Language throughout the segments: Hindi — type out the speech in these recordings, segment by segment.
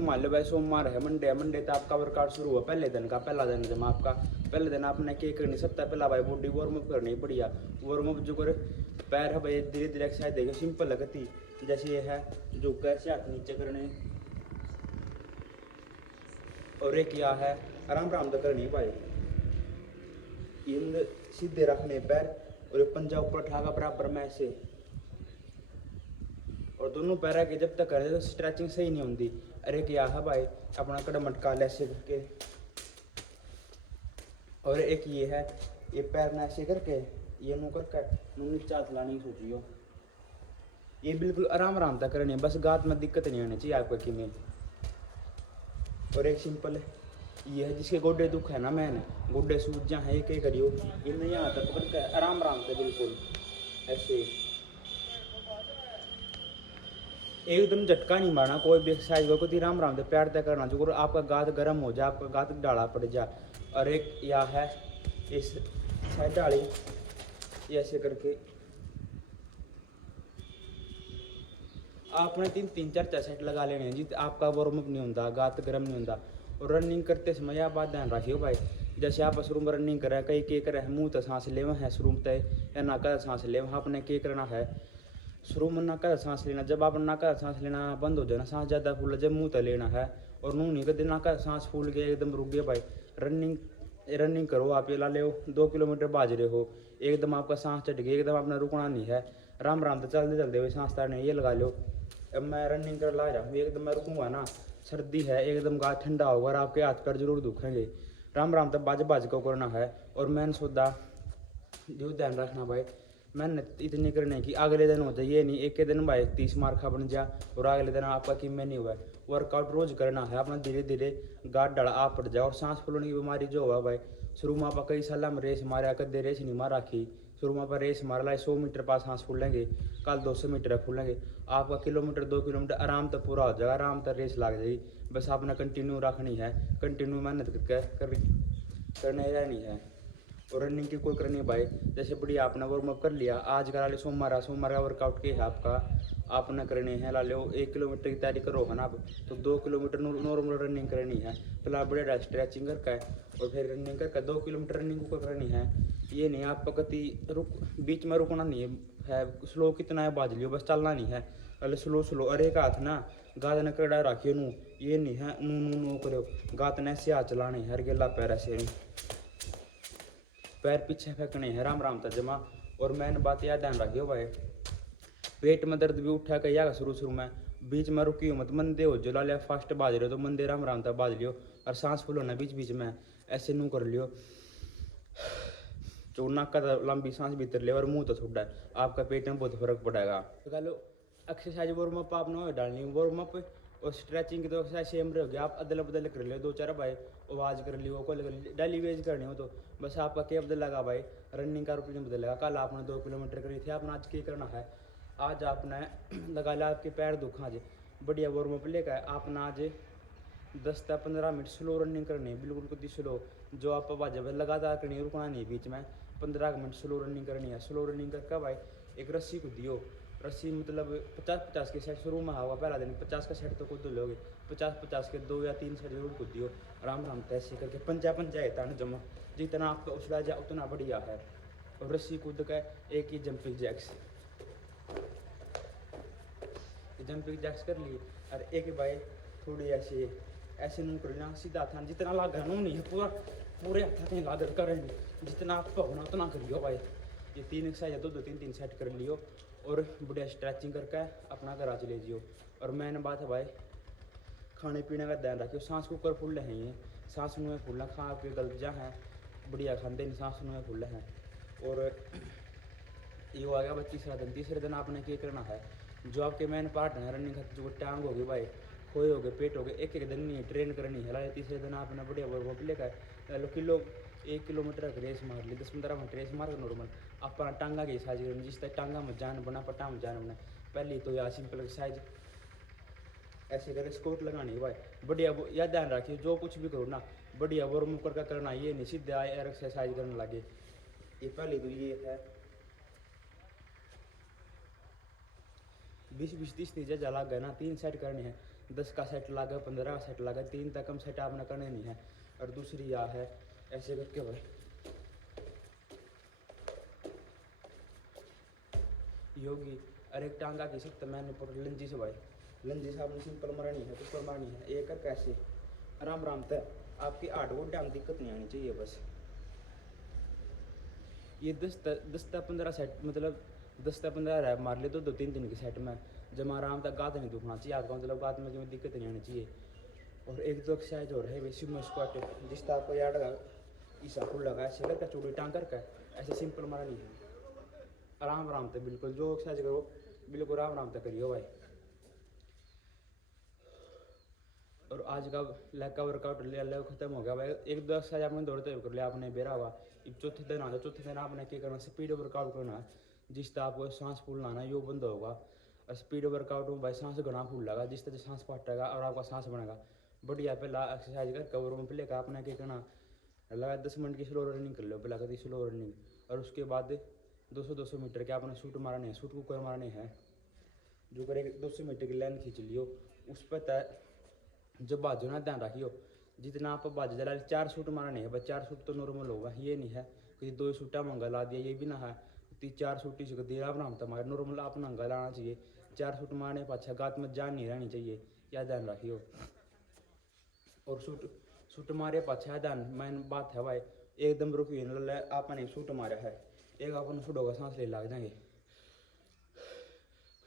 मान लो भाई सोमवार है, मंडे है, मंडे तो आपका वर्कआउट शुरू हुआ पहले दिन का, पहला दिन जब आपका पहले दिन आपने क्या करनी, सबसे पहला भाई बॉडी वार्म अप करनी बढ़िया। वार्म अप जो करे पैर है भाई धीरे धीरे एक्सरसाइज देगा, सिंपल लगती जैसे ये है जो कैसे हाथ नीचे करने, और एक क्या है आराम आराम से करनी भाई, इन सीधे रखने पैर और एक पंजा ऊपर उठागा बराबर में ऐसे, और दोनों पैर के जब तक करे तो स्ट्रेचिंग सही नहीं होती। अरे क्या है भाई अपना कड़ा मटका ले ऐसे करके, और एक ये है ये पैर ने ऐसे करके ये नो करके नो नीचा चलानी सोचियो, ये बिल्कुल आराम आराम तक करनी है, बस गात में दिक्कत नहीं होनी चाहिए आपको कि में। और एक सिंपल ये है जिसके गोड्डे दुख है ना, मैंने गोड्डे सूज जा है, ये करियो ये नहीं आता पकड़ के आराम आराम से बिल्कुल ऐसे, एकदम झटका नहीं मारना कोई भी एक्सरसाइज को, कुछ आराम आराम से प्यार तय करना जो आपका गात गर्म हो जाए, आपका गात डाला पड़ जाए। और एक या है इस साइड डाली ऐसे करके आपने तीन चार सेट लगा लेने हैं जी, आपका वार्म अप नहीं होता, गात गर्म नहीं होता। और रनिंग करते समय आप बात ध्यान रखियो भाई, जैसे आप शुरू में रनिंग करें कई के करे मुँह तो सांस लेवा है शुरू में तय या नाका सांस लेवा, आपने के करना है शुरू में नाका सांस लेना, जब आप नाका सांस लेना बंद हो जाए सांस ज़्यादा फूल जब मुँह तो लेना है, और मुँह नहीं करते नाका सांस फूल गया एकदम रुक गया भाई। रनिंग करो आप ये ला ले 2 किलोमीटर बाज रहे हो, एकदम आपका सांस चढ़ गया, एकदम आपने रुकना नहीं है, आराम आराम से चलते चलते हुए सांस तारने ये लगा लो। अब मैं रनिंग कर ला रहा हूँ, एकदम मैं रुकूंगा ना सर्दी है एकदम गाल ठंडा होगा और आपके हाथ पैर जरूर दुखेंगे, राम राम तक बाज को करना है। और मैंने सोचा जो ध्यान रखना भाई मेहनत इतनी करने की अगले दिन हो जाए, ये नहीं एक के दिन भाई 30 मार्का बन जा और अगले दिन आपका कीमत नहीं हुआ। वर्कआउट रोज करना है अपना, धीरे धीरे गाढ़ डाला आप पड़ जाओ। और सांस फूलने की बीमारी जो हुआ भाई शुरू में आप कई साल में रेस मारा, कदे रेस नहीं मारा रखी, शुरू में आप रेस मार ला 100 मीटर पास सांस फूलेंगे, कल 200 मीटर फूलेंगे, आपका किलोमीटर 2 किलोमीटर आराम तक पूरा हो जाएगा, आराम तक रेस लग जाएगी। बस आपने कंटिन्यू रखनी है, कंटिन्यू मेहनत करके करने रहनी है। और रनिंग की कोई करनी भाई जैसे बढ़िया आपने वार्म अप कर लिया, आज का ला लो सोमवार का वर्कआउट के है आपका, आपने करने हैं ला लो 1 किलोमीटर की तैयारी करो है ना आप, तो 2 किलोमीटर नॉर्मल रनिंग करनी है, पहले बढ़िया स्ट्रेचिंग करके और फिर रनिंग करके 2 किलोमीटर रनिंग को करनी है। ये नहीं आप कति बीच में रुकना नहीं है, स्लो कितना है बाज लियो बस चलना नहीं है, पहले स्लो स्लो। अरे एक हाथ ना गात ने कड़ा रखियो नू, ये नहीं है नू नू नू करो, गात ने ऐसे हाथ चलाने हर गेला पैर ऐसे पैर पीछे फेंकने हैं राम राम तक जमा। और मैंने बात याद ध्यान रखियो भाई, पेट में दर्द भी उठा कहिएगा शुरू में, बीच में रुकी मत, मंदे हो जो ला लिया फास्ट बाज रहे हो तो मंदे राम राम तक बाज लियो, और सांस फूलो ना बीच बीच में ऐसे नू कर लियो, जो नाक का लंबी सांस भीतर ले और मुंह तो छोड़ा है, आपका पेट में बहुत फर्क पड़ेगा। तो कह लो एक्सरसाइज वार्म अप आप ना डालनी वार्म अप और स्ट्रेचिंग की तो एक्सरसाइज सेम रहोगे, आप अदल बदल कर लियो 2-4 भाई, आवाज़ कर लियो कल कर लियो, डेली वेज करनी हो तो बस आपका क्या बदलेगा भाई, रनिंग का रूटीन बदलेगा। कल आपने 2 किलोमीटर करी थी, आपने आज क्या करना है, आज आपने लगा लिया आपके पैर दुखा आज बढ़िया वार्म अप लेकर आपने आज 10 से 15 मिनट स्लो रनिंग करनी है, बिल्कुल कुछ स्लो, जो आप जब लगातार करनी है, रुकना नहीं है बीच में, 15 मिनट स्लो रनिंग करनी है। स्लो रनिंग करके भाई एक रस्सी को दियो, रस्सी मतलब 50-50 के सेट शुरू में होगा, पहला दिन 50 का सेट तो कूद लोगे, 50-50 के 2 या 3 सेट जरूर कूद दियो, आराम आराम ऐसे करके पंजा है ना जमा, जितना आपका उछला जाए उतना बढ़िया है। और रस्सी कूद का एक ही जंपिंग जैक्स कर लिए, और एक भाई थोड़ी ऐसे नहीं करना, सीधा था जितना लागा ना नहीं है पूरे हाथ में लागत करें, जितना आप होना उतना करियो भाई। ये 3 एक्सरसाइज 2-3 सेट कर लियो और बढ़िया स्ट्रेचिंग करके अपना घर चले जियो। और मैंने बात है भाई खाने पीने का ध्यान रखियो, सांस कुकर फुल है, ये सांस मुँह फुलना खा के गलत जा है बढ़िया खाते नहीं, सांस मुँह फुल है। और ये आ गया भाई तीसरे दिन आपने क्या करना है, जो आपके मेन पार्ट है रनिंग का, जो टांग होगी भाई, खोए हो गए, पेट हो गए, एक दिन नहीं ट्रेन करनी है। तीसरे दिन आपने बढ़िया वर्कआउट लेकर किलो 1 किलोमीटर का रेस मार ली, 10-15 मिनट रेस मार नॉर्मल अपना टांगा की एक्सरसाइज करनी, जिस तक टांगा में जान बना पटा में जान बना। पहली तो यार सिंपल एक्सरसाइज ऐसे करके स्कोट लगानी है भाई बढ़िया, या ध्यान रखिए जो कुछ भी करो ना बढ़िया वार्म अप करके करना, ये नहीं सीधे आए एक्सरसाइज करने लगे। ये पहली तो ये है 20-20 30 जजा लग गए ना, 3 सेट करने हैं, 10 का सेट लगा, 15 का सेट लगा, 3 तक हम सेट आपने करने नहीं है। और दूसरी या है ऐसे करके भाई योगी। और एक टांगा की सकता मैंने पर लंजी से भाई, लंजी से आपने सिंपल मरनी है, ऊपर मारनी है, एक कर कैसे आराम आराम तक आपकी 8 गोड्डे में दिक्कत नहीं आनी चाहिए बस। ये 10 15 सेट मतलब 10 15 रैप मार ले तो 2 3 दिन के सेट में जब आराम तक गात नहीं दुखना चाहिए आपका, मतलब गात में दिक्कत नहीं आनी चाहिए। और एक दो एक्सरसाइज हो रहा है वैसे में स्क्वाट, जिस तरह आपको याद लगा ईसा फुल लगा ऐसे करके चूड़ी टांग करके ऐसे सिंपल मारा नहीं है, आराम आराम तक बिल्कुल जो एक्सरसाइज करो बिल्कुल आराम आराम तक करियो भाई। और आज का लेग का वर्कआउट ले खत्म हो गया भाई। एक दो एक्सरसाइज आपने दौड़ते हुए कर लिया आपने बेरा हुआ। चौथे दिन आ जाओ, चौथे दिन आपने क्या करना, स्पीड वर्कआउट करना है, जिस तरह आपको सांस फूलना है यो बंद होगा। और स्पीड वर्कआउट में भाई सांस घना फूल लगा, जिस तरह सांस फटेगा और आपका सांस बनेगा बढ़िया। पहला एक्सरसाइज कर कवर में पहले का आपने क्या करना लगा 10 मिनट की स्लो रनिंग कर लो, पहला कभी स्लो रनिंग। और उसके बाद 200 मीटर के आपने शूट मारने हैं, शूट कुकर मारने हैं, जो करेंगे 200 मीटर की लाइन खींच लियो। उस पर तय जब बाजू ना ध्यान रखियो, जितना आप बाजू जला 4 शूट मारने है बस, 4 शूट तो नॉर्मल होगा, ये नहीं है कि 2 शूटा मंगा ला दिया, ये भी ना है 4 शूट ही दिया आप नाम तमारे नॉर्मल आप नंगा लाना चाहिए। 4 शूट मारने पाछा गात में जान नहीं रहनी चाहिए, या ध्यान रखियो। और शूट शूट मारे पाछा ध्यान मैन बात है भाई, एकदम रुकी आपने शूट मारा है, एक अपन शूट होगा सांस ले लग जाएंगे,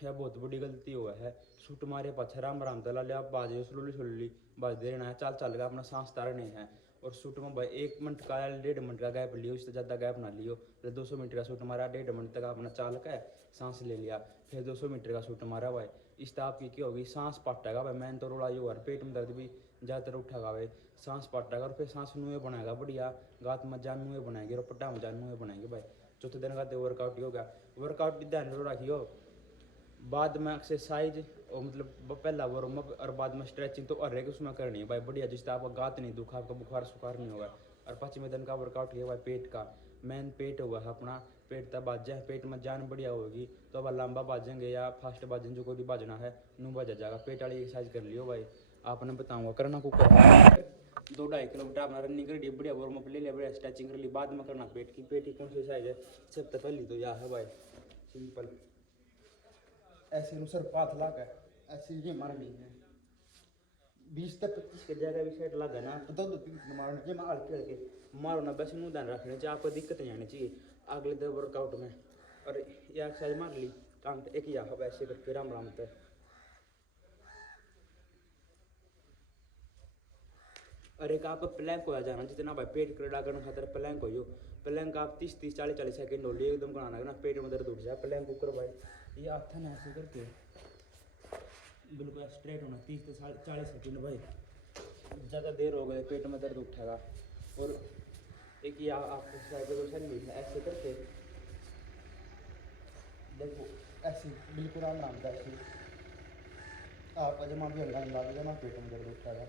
यह बहुत बड़ी गलती हुआ है। शूट मारे पाछा आराम आराम तला ले आप बाजे स्लोली स्लोली बाज दे रहना है, चाल चाल का अपना सांस तारने हैं। और शूट में भाई 1 मिनट का 1.5 मिनट का गैप लियो, इससे ज़्यादा गैप ना लियो। फिर 200 मीटर का शूट मारा 1.5 मिनट तक अपना चाल का सांस ले लिया, फिर 200 मीटर का शूट मारा भाई। इस तरह आपकी क्या होगी, सांस पाटेगा भाई, मैंने तो रोड़ा ये हुआ, पेट में दर्द भी ज़्यादातर उठेगा भाई, सांस पाटेगा और फिर सांस नुए बनाएगा बढ़िया, गात में जान नुए बनाएंगे और पट्टा में जान नुए बनाएंगे भाई। चौथे दिन का वर्कआउट ही हो गया। वर्कआउट भी ध्यान रखियो, बाद में एक्सरसाइज और मतलब पहला वार्म अप और बाद में स्ट्रेचिंग तो और उसमें करनी है भाई बढ़िया, जिससे आपका गात नहीं दुखा, आपका बुखार सुखार नहीं होगा। और 5वें दिन का वर्कआउट किया भाई पेट का, मेन पेट हुआ है अपना, पेट तब बाज जाए, पेट में जान बढ़िया होगी तो अब लंबा बाजेंगे या फास्ट बाजेंगे, जो कोई बाजना है नू बजा जाएगा। पेट वाली एक्सरसाइज कर लियो भाई, आपने बताऊँगा करना कुकर 2-2.5 किलोमीटर आपने रनिंग कर ली बढ़िया, वार्म अप ले लिया बढ़िया, स्ट्रेचिंग कर ली, बाद में करना पेट की। पेट की कौन सी एक्सरसाइज है सबसे पहली तो यह है भाई सिंपल, ऐसे अनुसार पाथ लाकर ऐसे ये मारनी है 20 से 25 के जगह भी सेट लगा ना तो 2-3 मारना चाहिए, मार के हल्के मारो ना बस, ध्यान रखना चाहिए आपको दिक्कत नहीं आनी चाहिए अगले दिन वर्कआउट में। और यह एक्सरसाइज मार ली टांग एक या ऐसे करके राम राम तक। और एक आप प्लैंक हो जाना, जितना भाई पेट कड़ा करने खातर प्लैंक हो, प्लैंक आप 30-30 40-40 सेकंड हो लिए एकदम बनाना ना, पेट में दर्द उठ जाए प्लैंक ऊपर भाई। ये आथन ऐसे करके बिल्कुल स्ट्रेट होना 30 से 40 सेकंड भाई, ज़्यादा देर हो गए पेट में दर्द उठेगा। और एक ये आप ऐसे करके देखो ऐसे बिल्कुल आराम आराम से ऐसे आप जमा भी हल्का हिला देगा ना पेट में दर्द उठेगा।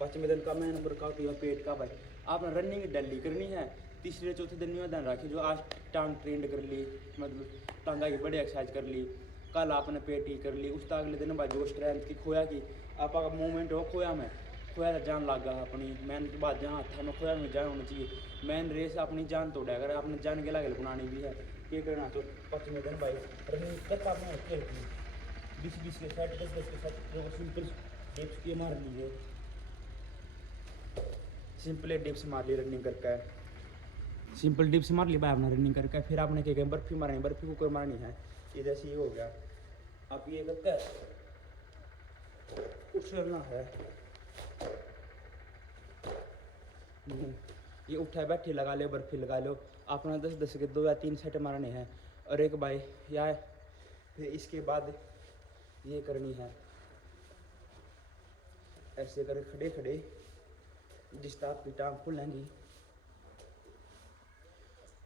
पश्चिमी दिन का मेन वर्कआउट हुआ पेट का भाई, आपने रनिंग डेली करनी है। तीसरे चौथे दिन में ध्यान रखिए, जो आज टांग ट्रेंड कर ली मतलब टांगा की बड़ी एक्सरसाइज कर ली, कल आपने पेट ही कर ली, उस अगले दिन भाई जो स्ट्रेंथ की खोया की आपका मूवमेंट हो खोया में खोया जान लग गया अपनी मैन के बाद जहाँ था में खोया में जान होनी चाहिए। मेन रेस अपनी जान तोड़ा, अगर आपने जान के लागे बनानी भी है ये करना तो पश्चिमी दिन भाई रनिंग करता आपने 20-20 के साथ 10-10 के साथ जो सिंपल डिप्स के मार लीजिए, सिंपल डिप्स मार ली रनिंग करके, सिंपल डिप्स मार ली भाई आपने रनिंग करके। फिर आपने क्या करें बर्फी मारनी, बर्फी कुकर मारनी है, ये जैसे ये हो गया आप ये करके उछलना है, ये उठा बैठे लगा लो बर्फी लगा लो, आपने 10-10 के 2 या 3 सेट मारने हैं। और एक भाई या फिर इसके बाद ये करनी है ऐसे कर खड़े खड़े, जिस तरह आपकी टांग खुलेंगी।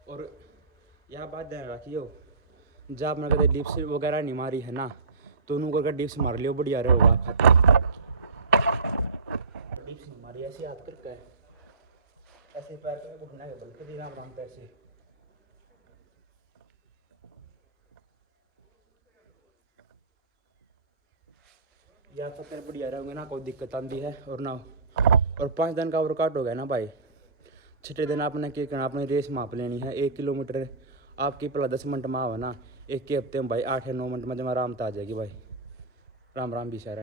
और यह बात ध्यान रखियो, जब आपने कभी डिप्स वगैरह नहीं मारी है ना तो उनको अगर डिप्स मार लियो बढ़िया रहेगा खाता। डिप्स नहीं मारी ऐसे हाथ करके ऐसे पैर पे घुटना है बल्कि राम राम पैसे या तो फिर बढ़िया रहोगे ना, कोई दिक्कत आती है और ना। और 5 दिन का वर्कआउट हो गया ना भाई, 6ठे दिन आपने क्या करना, अपनी रेस माप लेनी है। 1 किलोमीटर आपकी पहला 10 मिनट में आवा ना, एक के हफ्ते में भाई 8 या 9 मिनट में जमा आराम आ जाएगी भाई। राम राम भी सारा।